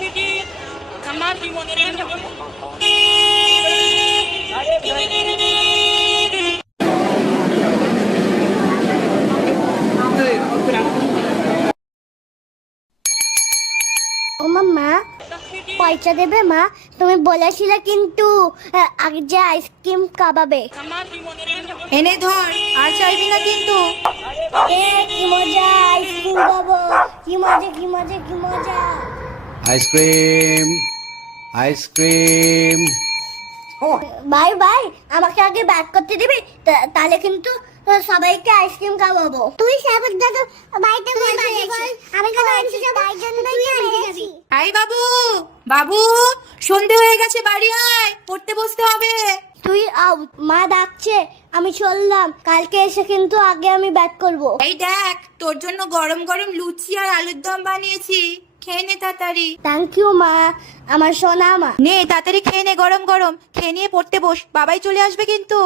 ও মাম্মা, পয়সা দেবে মা? তুমি বলেছিলে কিন্তু আগে যে আইসক্রিম খাওয়াবে। এনে ধর, আর চাইবি না কিন্তু। কি মজা, আইসক্রিম খাবো। কি মজা, কি মজা, কি মজা। Ice cream, ice cream. ভাই ভাই, আমাকে আগে ব্যাক করতে দিবি? তাহলে কিন্তু সবাইকে আইসক্রিম খাওয়াবো। তুই সাবত দাদু বাড়িতে বল, আমি কেন আনছি যাব? তাই জন্য তুই আনতে যাবি। আই বাবু, বাবু, সন্ধে হয়ে গেছে, বাড়ি আয়, পড়তে বসতে হবে। তুই আউট, মা ডাকছে, আমি চললাম। কালকে এসে কিন্তু আগে আমি ব্যাক করব। এই দেখ, তোর জন্য গরম গরম লুচি আর আলুর দম বানিয়েছি, খেয়ে নে তাড়াতাড়ি। থ্যাংক ইউ মা, আমার সোনা মা। নে তাড়াতাড়ি খেয়ে নে, গরম গরম খেয়ে নিয়ে পড়তে বস, বাবাই চলে আসবে কিন্তু।